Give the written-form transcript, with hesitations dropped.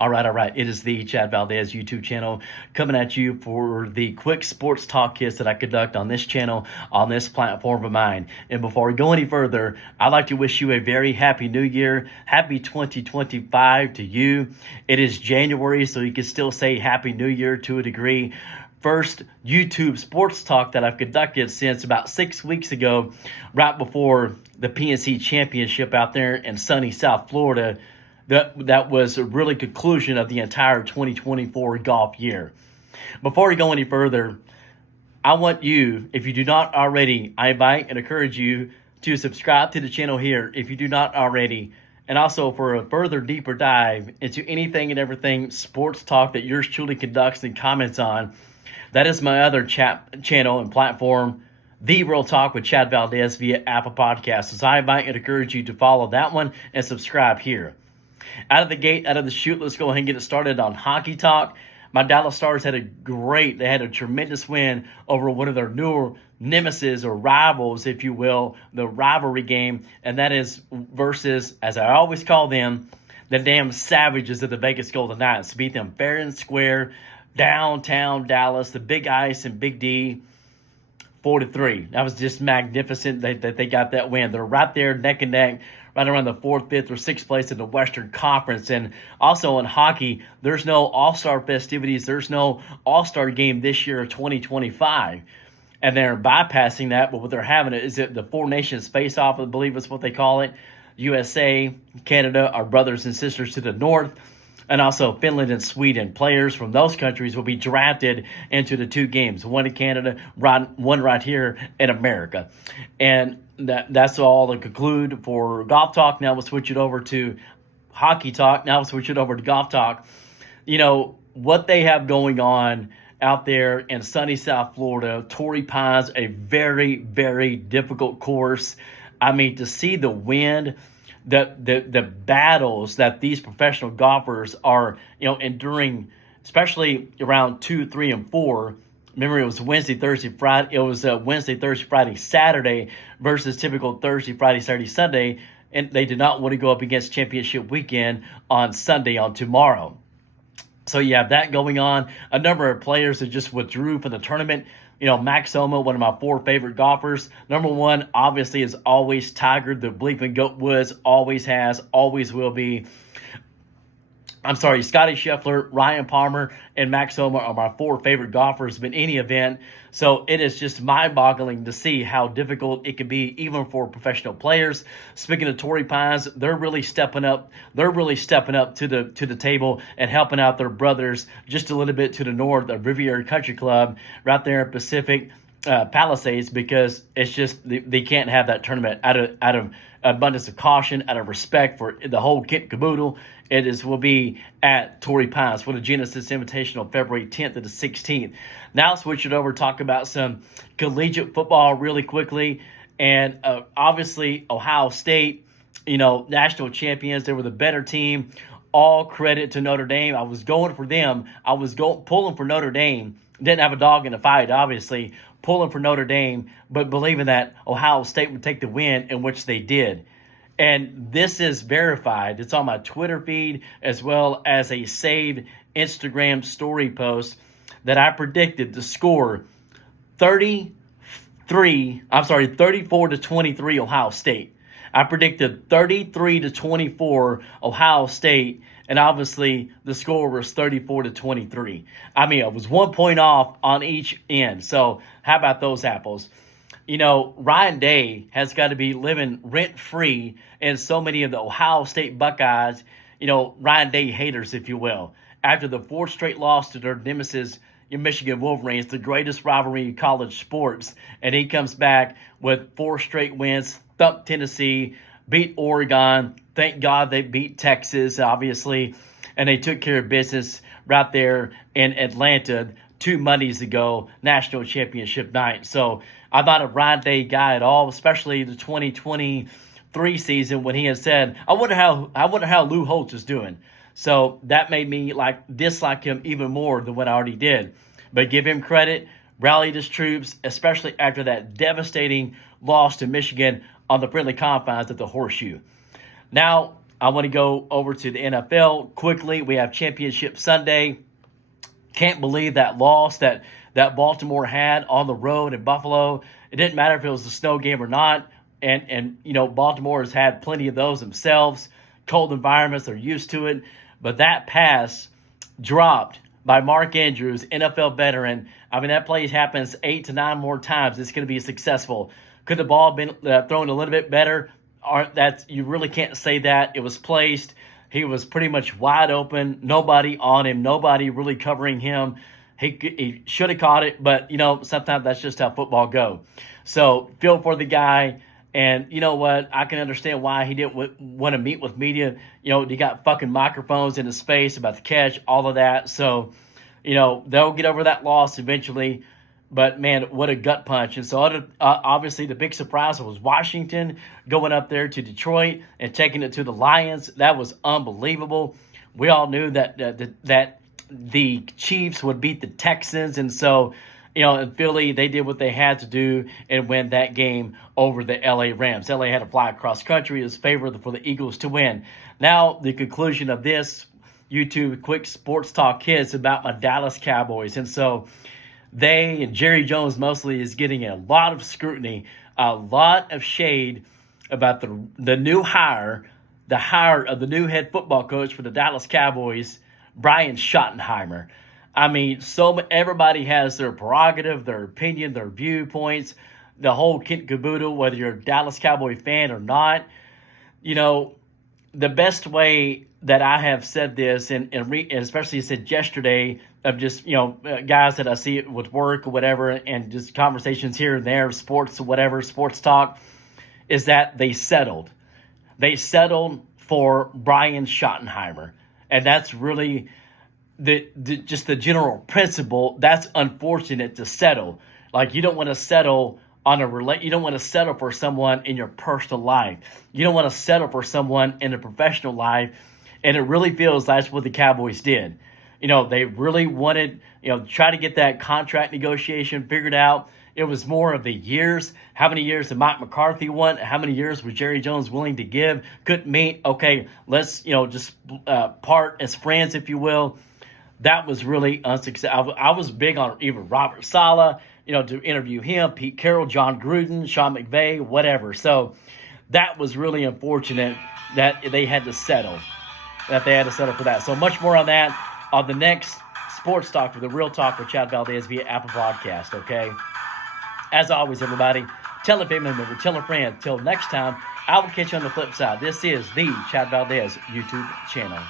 All right. It is the Chad Valdez YouTube channel coming at you for the quick sports talk hits that I conduct on this channel, on this platform of mine. And before we go any further, I'd like to wish you a very happy new year. Happy 2025 to you. It is January, so you can still say happy new year to a degree. First YouTube sports talk that I've conducted since about 6 weeks ago, right before the PNC Championship out there in sunny South Florida. That was a really conclusion of the entire 2024 golf year. Before we go any further, I want you, if you do not already, I invite and encourage you to subscribe to the channel here if you do not already. And also for a further deeper dive into anything and everything sports talk that yours truly conducts and comments on, that is my other channel and platform, The Real Talk with Chad Valdez via Apple Podcasts. So I invite and encourage you to follow that one and subscribe here. Out of the gate, out of the chute, let's go ahead and get it started on Hockey Talk. My Dallas Stars had a tremendous win over one of their newer nemesis or rivals, if you will, the rivalry game, and that is versus, as I always call them, the damn Savages of the Vegas Golden Knights. Beat them fair and square, downtown Dallas, the Big Ice and Big D, 4-3. That was just magnificent that they got that win. They're right there neck and neck, right around the 4th, 5th, or 6th place in the Western Conference. And also in hockey, there's no All-Star festivities. There's no All-Star game this year of 2025. And they're bypassing that, but what they're having is it the Four Nations face-off, I believe is what they call it. USA, Canada, our brothers and sisters to the north, and also Finland and Sweden. Players from those countries will be drafted into the two games, one in Canada, one right here in America. And that's all to conclude for Golf Talk. Now we'll switch it over to Hockey Talk. Now we'll switch it over to Golf Talk. You know, what they have going on out there in sunny South Florida, Torrey Pines, a very, very difficult course. I mean, to see the wind, the battles that these professional golfers are, enduring, especially around 2, 3, and 4. Remember, it was Wednesday, Thursday, Friday. It was Wednesday, Thursday, Friday, Saturday versus typical Thursday, Friday, Saturday, Sunday. And they did not want to go up against championship weekend on Sunday, on tomorrow. So you have that going on. A number of players that just withdrew from the tournament. Max Homa, one of my 4 favorite golfers. Number 1, obviously, is always Tiger. The Bleeping Goat Woods always has, always will be. Scotty Scheffler, Ryan Palmer, and Max Homa are my 4 favorite golfers in any event. So it is just mind-boggling to see how difficult it can be, even for professional players. Speaking of Torrey Pines, they're really stepping up. They're really stepping up to the table and helping out their brothers just a little bit to the north of Riviera Country Club, right there in Pacific Palisades, because it's just they can't have that tournament out of abundance of caution, out of respect for the whole kit and caboodle. Will be at Torrey Pines for the Genesis Invitational, February 10th to the 16th. Now switch it over, talk about some collegiate football really quickly. And obviously, Ohio State, national champions. They were the better team. All credit to Notre Dame. I was going for them. I was pulling for Notre Dame. Didn't have a dog in the fight, obviously. Pulling for Notre Dame, but believing that Ohio State would take the win, in which they did. And this is verified. It's on my Twitter feed as well as a saved Instagram story post that I predicted the score 34-23 Ohio State. I predicted 33-24 Ohio State, and obviously the score was 34-23. I mean, I was 1 point off on each end. So how about those apples? Ryan Day has got to be living rent-free in so many of the Ohio State Buckeyes, Ryan Day haters, if you will. After the 4th straight loss to their nemesis, Michigan Wolverines, the greatest rivalry in college sports, and he comes back with 4 straight wins, thumped Tennessee, beat Oregon. Thank God they beat Texas, obviously, and they took care of business right there in Atlanta 2 Mondays ago, national championship night. So I'm not a Ryan Day guy at all, especially the 2023 season when he had said, I wonder how Lou Holtz is doing. So that made me dislike him even more than what I already did. But give him credit, rallied his troops, especially after that devastating loss to Michigan on the friendly confines at the Horseshoe. Now, I want to go over to the NFL quickly. We have Championship Sunday. Can't believe that loss that Baltimore had on the road in Buffalo. It didn't matter if it was a snow game or not. And Baltimore has had plenty of those themselves. Cold environments, they're used to it. But that pass dropped by Mark Andrews, NFL veteran. I mean, that play happens 8 to 9 more times. It's going to be successful. Could the ball have been thrown a little bit better? You really can't say that. It was placed. He was pretty much wide open. Nobody on him. Nobody really covering him. He should have caught it, but, sometimes that's just how football go. So feel for the guy. And you know what? I can understand why he didn't want to meet with media. He got fucking microphones in his face about the catch, all of that. So, they'll get over that loss eventually. But, man, what a gut punch. And so, obviously, the big surprise was Washington going up there to Detroit and taking it to the Lions. That was unbelievable. We all knew that the Chiefs would beat the Texans. And so, in Philly, they did what they had to do and win that game over the LA Rams. LA had to fly across country. It was favored for the Eagles to win. Now, the conclusion of this YouTube quick sports talk hits about my Dallas Cowboys. And so, they and Jerry Jones mostly is getting a lot of scrutiny, a lot of shade about the new hire of the new head football coach for the Dallas Cowboys, Brian Schottenheimer. I mean, everybody has their prerogative, their opinion, their viewpoints, the whole kit and caboodle, whether you're a Dallas Cowboy fan or not. The best way that I have said this, and especially said yesterday, of just, guys that I see with work or whatever, and just conversations here and there, sports or whatever, sports talk, is that they settled. They settled for Brian Schottenheimer. And that's really just the general principle. That's unfortunate to settle. Like, you don't want to settle you don't want to settle for someone in your personal life. You don't want to settle for someone in a professional life. And it really feels that's what the Cowboys did. They really wanted, try to get that contract negotiation figured out. It was more of the years. How many years did Mike McCarthy want? How many years was Jerry Jones willing to give? Couldn't meet. Okay, let's, just part as friends, if you will. That was really unsuccessful. I was big on even Robert Saleh, to interview him, Pete Carroll, John Gruden, Sean McVay, whatever. So that was really unfortunate that they had to settle. For that. So much more on that on the next Sports Talk for the Real Talk with Chad Valdez via Apple Podcast, okay? As always, everybody, tell a family member, tell a friend. Till next time, I will catch you on the flip side. This is the Chad Valdez YouTube channel.